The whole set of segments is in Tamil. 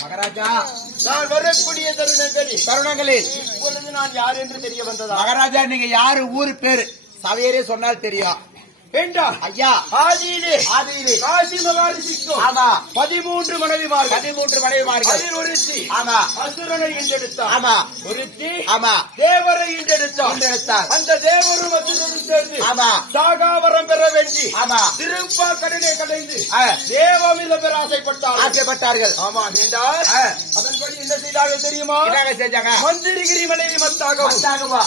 மகாராஜா, நான் வரக்கூடிய தருணங்களில் இப்பொழுது நான் யார் என்று தெரிய வந்ததா? மகாராஜா, நீங்க யாரு, ஊரு பேரு சவையரே சொன்னால் தெரியும். ஐயா, ஆதியிலே காசி மகாரிஷிக்கு 13 மனைவிமார்கள் அதில் ஒருத்தி அசுரனை ஈன்றெடுத்தார். ஒருத்தி தேவரை ஈன்றெடுத்தார். அந்த தேவரும் அசுரனும் சேர்ந்து சாகாவரம் பெற வேண்டி திருப்பா கடனை கடைந்து தேவாமிர்தம் பெற ஆசைப்பட்டார்கள். ஆமா என்றால் அதன்படி என்ன செய்தார்கள் தெரியுமா? மந்திரிகிரி மனைவி மத்தாகவும்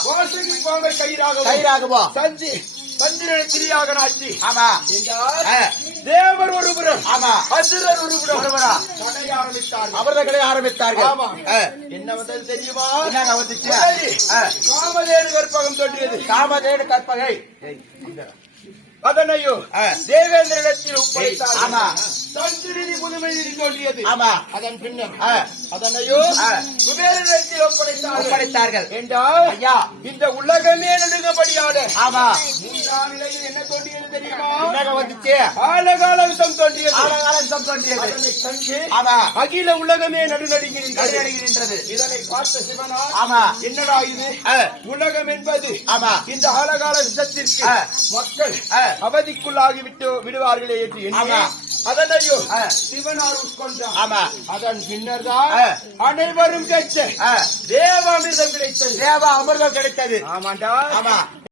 வாசகி பாங்கர் கயிறாகவோ சந்திரனை திரியாக நாட்டி தேவர் ஒருபுறம் அசுரர் ஒருபுறம் அவர்களை ஆரம்பித்தார்கள். என்ன வந்தது தெரியுமா? காமதேனு கற்பகம் தோன்றியது. காமதேனு கற்பகை அதனையோ தேவேந்திரத்தில் ஒப்படைத்தார். சந்திரிதி புதுமை தோன்றியது. அதன் பின்னர் அதனையோ குபேரத்தில் ஒப்படைத்தார்கள். என்றால் ஐயா, இந்த உலகமே நடுங்கபடியான மூன்றாம் நிலையில் என்ன தோன்றியது தெரியுமா? வந்துச்சு ஆலகாலம் தோன்றியது. அகில உலகமே நடுநடுங்கின்றது. இதனை பார்த்த சிவனா, என்னடா இது உலகம் என்பது இந்த ஆலகால யுத்தத்திற்கு மக்கள் அவதிக்குள்ளாகி விடுவார்களே என்று எண்ணி அதனையோ சிவனார் உட்கொண்டார். அதன் பின்னர் தான் அனைவரும் கேட்ட தேவ அமிர்தம் கிடைத்தது. ஆமாண்டா.